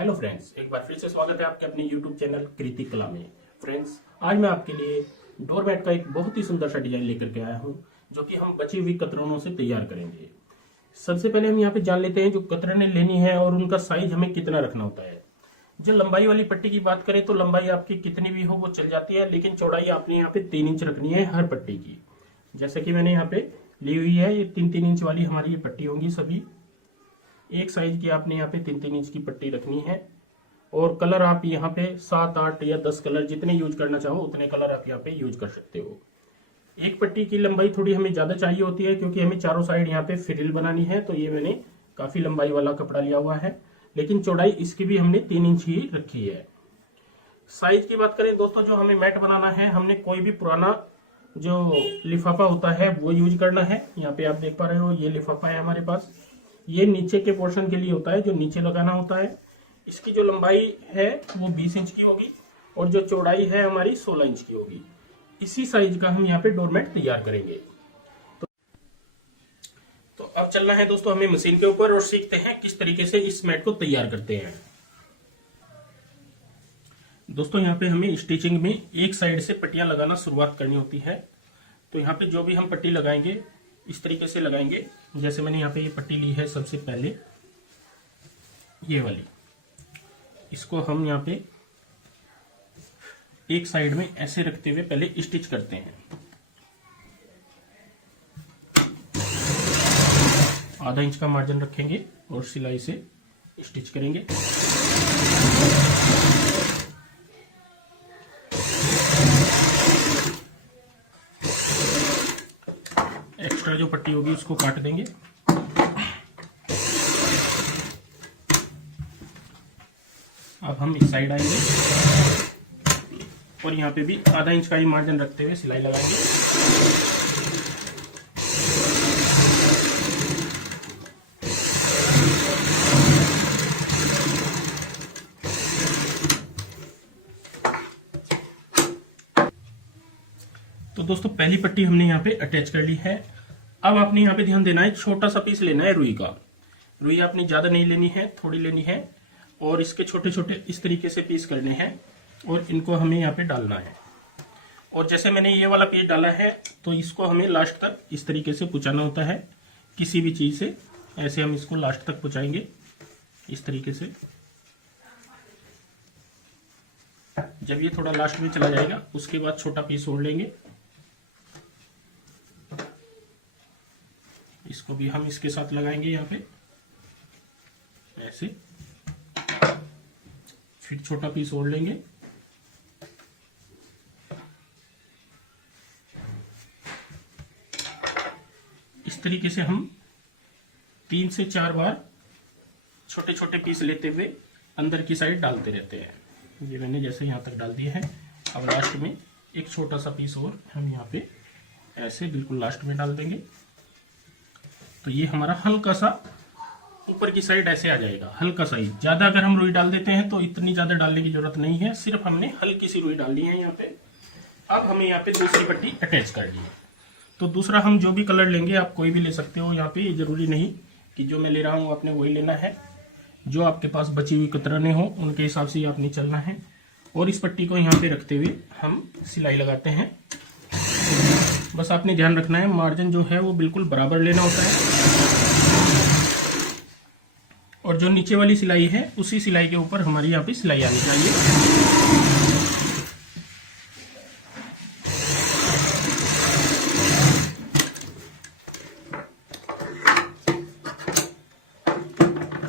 Hello friends, एक बार फिर से स्वागत है आपके अपने यूट्यूब चैनल कृति कला में। फ्रेंड्स, आज मैं आपके लिए डोरमैट का एक बहुत ही सुंदर सा डिजाइन लेकर के आया हूं, जो कि हम बची हुई कतरनों से तैयार करेंगे। सबसे पहले हम यहाँ पे जान लेते हैं जो कतरनें लेनी है और उनका साइज हमें कितना रखना होता है। जो लंबाई वाली पट्टी की बात करें तो लंबाई आपकी कितनी भी हो वो चल जाती है, लेकिन चौड़ाई आपने यहाँ पे 3 इंच रखनी है हर पट्टी की। जैसे कि मैंने यहाँ पे ली हुई है, ये 3-3 इंच वाली हमारी ये पट्टी होंगी। सभी एक साइज की आपने यहाँ पे 3-3 इंच की पट्टी रखनी है। और कलर आप यहाँ पे 7, 8 या 10 कलर जितने यूज करना चाहो उतने कलर आप यहाँ पे यूज कर सकते हो। एक पट्टी की लंबाई थोड़ी हमें ज्यादा चाहिए होती है, क्योंकि हमें चारों साइड यहाँ पे फ्रिल बनानी है। तो ये मैंने काफी लंबाई वाला कपड़ा लिया हुआ है, लेकिन चौड़ाई इसकी भी हमने 3 इंच ही रखी है। साइज की बात करें दोस्तों, जो हमें मैट बनाना है, हमने कोई भी पुराना जो लिफाफा होता है वो यूज करना है। यहाँ पे आप देख पा रहे हो, ये लिफाफा है हमारे पास। ये नीचे के पोर्शन के लिए होता है, जो नीचे लगाना होता है। इसकी जो लंबाई है वो 20 इंच की होगी और जो चौड़ाई है हमारी 16 इंच की होगी। इसी साइज का हम यहाँ पे डोरमैट तैयार करेंगे। तो अब चलना है दोस्तों हमें मशीन के ऊपर और सीखते हैं किस तरीके से इस मैट को तैयार करते हैं। दोस्तों, यहाँ पे हमें स्टिचिंग में एक साइड से पट्टियां लगाना शुरुआत करनी होती है। तो यहाँ पे जो भी हम पट्टी लगाएंगे इस तरीके से लगाएंगे। जैसे मैंने यहाँ पे ये पट्टी ली है, सबसे पहले ये वाली, इसको हम यहाँ पे एक साइड में ऐसे रखते हुए पहले स्टिच करते हैं। आधा इंच का मार्जिन रखेंगे और सिलाई से स्टिच करेंगे। एक्स्ट्रा जो पट्टी होगी उसको काट देंगे। अब हम इस साइड आएंगे और यहाँ पे भी आधा इंच का ही मार्जिन रखते हुए सिलाई लगाएंगे। तो दोस्तों, पहली पट्टी हमने यहाँ पे अटैच कर ली है। अब आपने यहाँ पे ध्यान देना है, छोटा सा पीस लेना है रुई का। रुई आपने ज्यादा नहीं लेनी है, थोड़ी लेनी है। और इसके छोटे छोटे इस तरीके से पीस करने हैं और इनको हमें यहाँ पे डालना है। और जैसे मैंने ये वाला पीस डाला है, तो इसको हमें लास्ट तक इस तरीके से पुचाना होता है किसी भी चीज से। ऐसे हम इसको लास्ट तक पुचाएंगे इस तरीके से। जब ये थोड़ा लास्ट में चला जाएगा, उसके बाद छोटा पीस ओढ़ लेंगे। इसको भी हम इसके साथ लगाएंगे यहाँ पे ऐसे। फिर छोटा पीस ओढ़ लेंगे। इस तरीके से हम 3 से 4 बार छोटे छोटे पीस लेते हुए अंदर की साइड डालते रहते हैं। ये मैंने जैसे यहाँ तक डाल दिए हैं। अब लास्ट में एक छोटा सा पीस और हम यहाँ पे ऐसे बिल्कुल लास्ट में डाल देंगे। तो ये हमारा हल्का सा ऊपर की साइड ऐसे आ जाएगा, हल्का सा ही। ज्यादा अगर हम रुई डाल देते हैं तो इतनी ज्यादा डालने की जरूरत नहीं है, सिर्फ हमने हल्की सी रुई डालनी है यहाँ पे। अब हमें यहाँ पे दूसरी पट्टी अटैच करनी है। तो दूसरा हम जो भी कलर लेंगे, आप कोई भी ले सकते हो। यहाँ पे ये जरूरी नहीं कि जो मैं ले रहा हूँ आपने वही लेना है। जो आपके पास बची हुई कतरनें हो उनके हिसाब से आपने चलना है। और इस पट्टी को यहाँ पे रखते हुए हम सिलाई लगाते हैं। बस आपने ध्यान रखना है, मार्जिन जो है वो बिल्कुल बराबर लेना होता है। और जो नीचे वाली सिलाई है उसी सिलाई के ऊपर हमारी यहाँ पे सिलाई आनी चाहिए।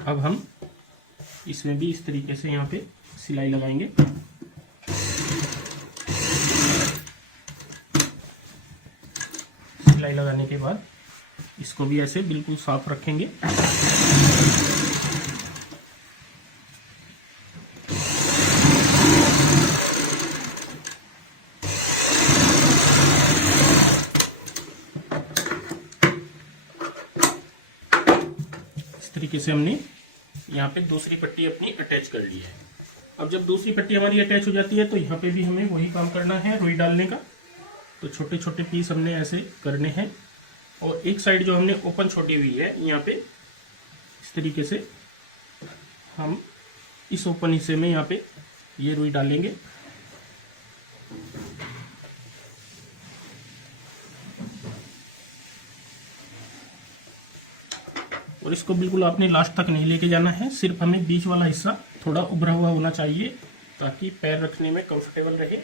अब हम इसमें भी इस तरीके से यहाँ पे सिलाई लगाएंगे। सिलाई लगाने के बाद इसको भी ऐसे बिल्कुल साफ रखेंगे। इस तरीके से हमने यहाँ पे दूसरी पट्टी अपनी अटैच कर ली है। अब जब दूसरी पट्टी हमारी अटैच हो जाती है तो यहाँ पे भी हमें वही काम करना है, रुई डालने का। तो छोटे छोटे पीस हमने ऐसे करने हैं। और एक साइड जो हमने ओपन छोड़ी हुई है, यहाँ पे इस तरीके से हम इस ओपन हिस्से में यहाँ पे ये रुई डालेंगे। और इसको बिल्कुल आपने लास्ट तक नहीं लेके जाना है, सिर्फ हमें बीच वाला हिस्सा थोड़ा उभरा हुआ होना चाहिए ताकि पैर रखने में कंफर्टेबल रहे।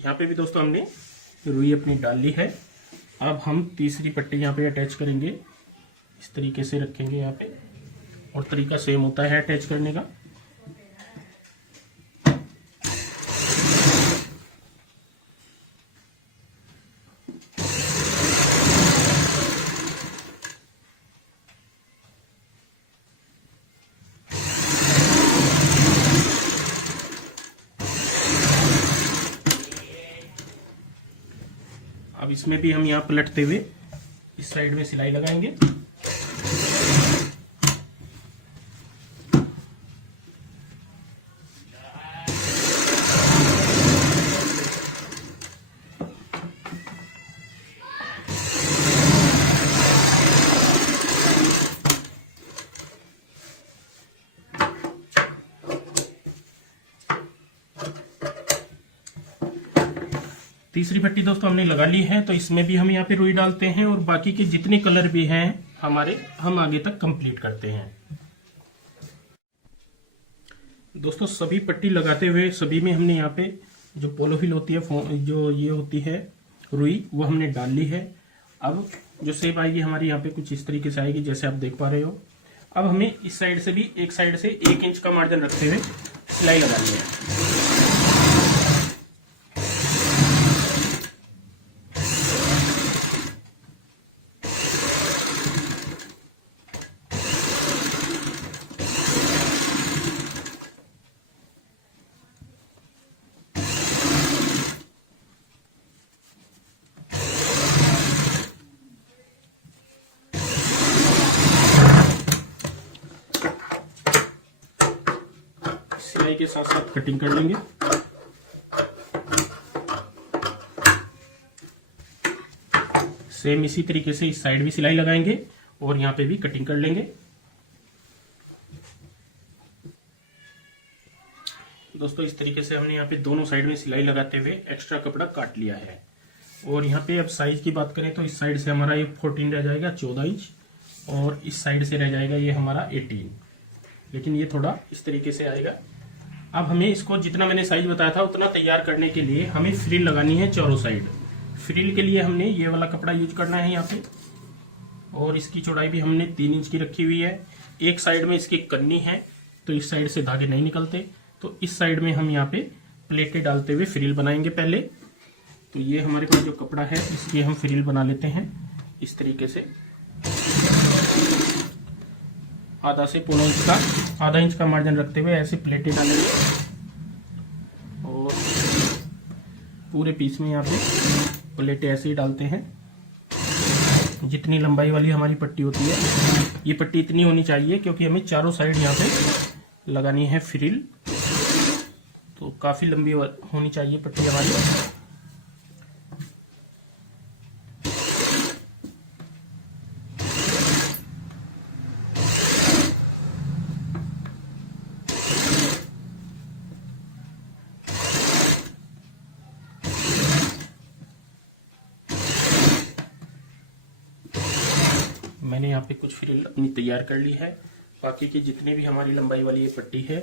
यहाँ पे भी दोस्तों हमने रुई अपनी डाल ली है। अब हम तीसरी पट्टी यहाँ पे अटैच करेंगे, इस तरीके से रखेंगे यहाँ पे, और तरीका सेम होता है अटैच करने का। अब इसमें भी हम यहाँ पलटते हुए इस साइड में सिलाई लगाएंगे। तीसरी पट्टी दोस्तों हमने लगा ली है, तो इसमें भी हम यहाँ पे रुई डालते हैं और बाकी के जितने कलर भी हैं हमारे, हम आगे तक कंप्लीट करते हैं। दोस्तों सभी पट्टी लगाते हुए सभी में हमने यहाँ पे जो पोलोफिल होती है, जो ये होती है रुई, वो हमने डाल ली है। अब जो शेप आएगी हमारी यहाँ पे कुछ इस तरीके से आएगी, जैसे आप देख पा रहे हो। अब हमें इस साइड से भी एक साइड से 1 इंच का मार्जिन रखते हुए सिलाई लगानी है। सिलाई के साथ साथ कटिंग कर लेंगे। सेम इसी तरीके से इस साइड भी सिलाई लगाएंगे और यहाँ पे भी कटिंग कर लेंगे। दोस्तों इस तरीके से हमने यहाँ पे दोनों साइड में सिलाई लगाते हुए एक्स्ट्रा कपड़ा काट लिया है। और यहाँ पे अब साइज की बात करें तो इस साइड से हमारा ये 14 रह जाएगा, 14 इंच, और इस साइड से रह जाएगा ये हमारा 18, लेकिन ये थोड़ा इस तरीके से आएगा। अब हमें इसको जितना मैंने साइज बताया था उतना तैयार करने के लिए हमें फ्रिल लगानी है चारों साइड। फ्रिल के लिए हमने ये वाला कपड़ा यूज करना है यहाँ पे, और इसकी चौड़ाई भी हमने 3 इंच की रखी हुई है। एक साइड में इसकी कन्नी है तो इस साइड से धागे नहीं निकलते, तो इस साइड में हम यहाँ पे प्लेटें डालते हुए फ्रिल बनाएंगे पहले। तो ये हमारे पास जो कपड़ा है इसकी हम फ्रिल बना लेते हैं इस तरीके से। आधा से पौना इंच का, आधा इंच का मार्जिन रखते हुए ऐसे प्लेटें डालेंगे और पूरे पीस में यहाँ पे प्लेटें ऐसे ही डालते हैं। जितनी लंबाई वाली हमारी पट्टी होती है, ये पट्टी इतनी होनी चाहिए क्योंकि हमें चारों साइड यहाँ पे लगानी है फ्रिल, तो काफी लंबी होनी चाहिए पट्टी हमारी। मैंने यहाँ पे कुछ फ्रिल अपनी तैयार कर ली है। बाकी की जितनी भी हमारी लंबाई वाली ये पट्टी है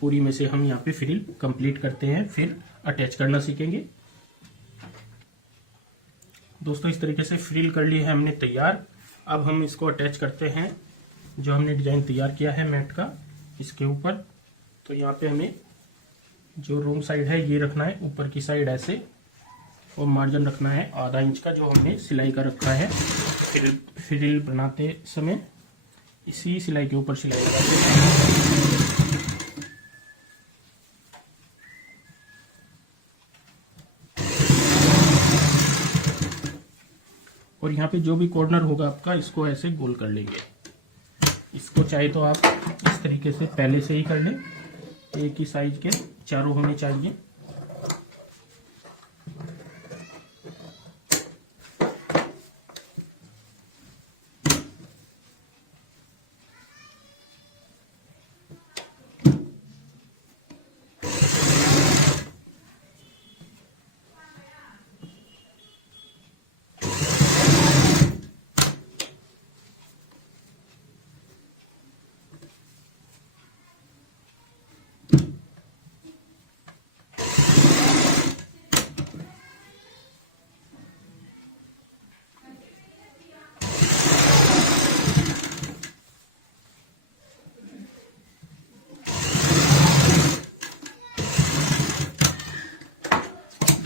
पूरी में से हम यहाँ पे फ्रिल कंप्लीट करते हैं, फिर अटैच करना सीखेंगे। दोस्तों इस तरीके से फ्रिल कर ली है हमने तैयार। अब हम इसको अटैच करते हैं जो हमने डिजाइन तैयार किया है मैट का इसके ऊपर। तो यहाँ पे हमें जो रूम साइड है ये रखना है ऊपर की साइड ऐसे, और मार्जिन रखना है आधा इंच का जो हमने सिलाई का रखा है। फ्रिल बनाते समय इसी सिलाई के ऊपर सिलाई लगाते हैं। और यहाँ पे जो भी कॉर्नर होगा आपका इसको ऐसे गोल कर लेंगे। इसको चाहे तो आप इस तरीके से पहले से ही कर लें, एक ही साइज के चारों होने चाहिए।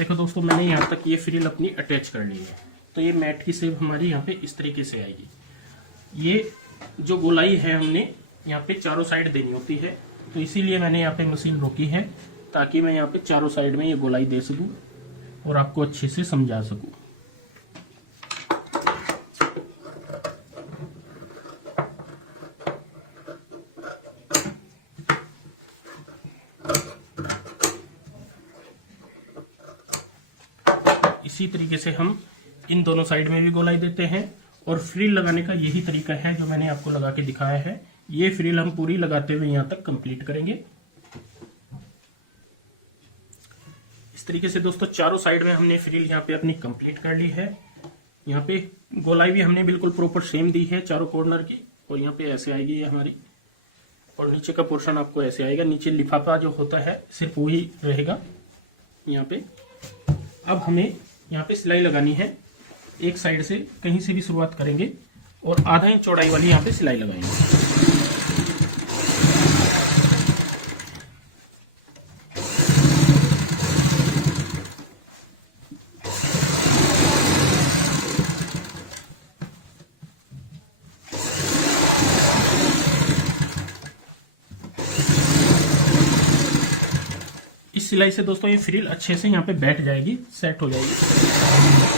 देखो दोस्तों, मैंने यहाँ तक ये फ्रिल अपनी अटैच कर ली है। तो ये मैट की शेप हमारी यहाँ पे इस तरीके से आएगी। ये जो गोलाई है हमने यहाँ पे चारों साइड देनी होती है, तो इसीलिए मैंने यहाँ पे मशीन रोकी है, ताकि मैं यहाँ पे चारों साइड में ये गोलाई दे सकूं और आपको अच्छे से समझा सकूं। इसी तरीके से हम इन दोनों साइड में भी गोलाई देते हैं। और फ्रिल लगाने का यही तरीका है जो मैंने आपको लगा के दिखाया है। ये फ्रिल हम पूरी लगाते हुए यहाँ तक कंप्लीट करेंगे। इस तरीके से दोस्तों चारों साइड में हमने फ्रिल यहाँ पे अपनी कंप्लीट कर ली है। यहाँ पे गोलाई भी हमने बिल्कुल प्रॉपर सेम दी है चारों कॉर्नर की, और यहाँ पे ऐसे आएगी ये हमारी, और नीचे का पोर्शन आपको ऐसे आएगा। नीचे लिफाफा जो होता है सिर्फ वही रहेगा यहाँ पे। अब हमें यहाँ पे सिलाई लगानी है। एक साइड से कहीं से भी शुरुआत करेंगे और आधा इंच चौड़ाई वाली यहाँ पे सिलाई लगाएंगे। इस सिलाई से दोस्तों ये फ्रिल अच्छे से यहाँ पे बैठ जाएगी, सेट हो जाएगी।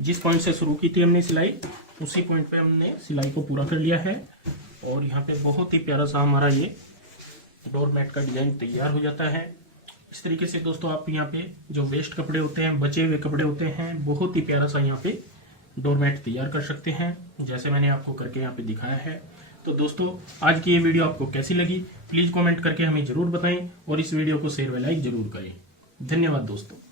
जिस पॉइंट से शुरू की थी हमने सिलाई, उसी पॉइंट पे हमने सिलाई को पूरा कर लिया है। और यहाँ पे बहुत ही प्यारा सा हमारा ये डोरमैट का डिजाइन तैयार हो जाता है। इस तरीके से दोस्तों आप यहाँ पे जो वेस्ट कपड़े होते हैं, बचे हुए कपड़े होते हैं, बहुत ही प्यारा सा यहाँ पे डोरमैट तैयार कर सकते हैं, जैसे मैंने आपको करके यहाँ पे दिखाया है। तो दोस्तों आज की ये वीडियो आपको कैसी लगी, प्लीज कॉमेंट करके हमें जरूर बताएं, और इस वीडियो को शेयर व लाइक जरूर करें। धन्यवाद दोस्तों।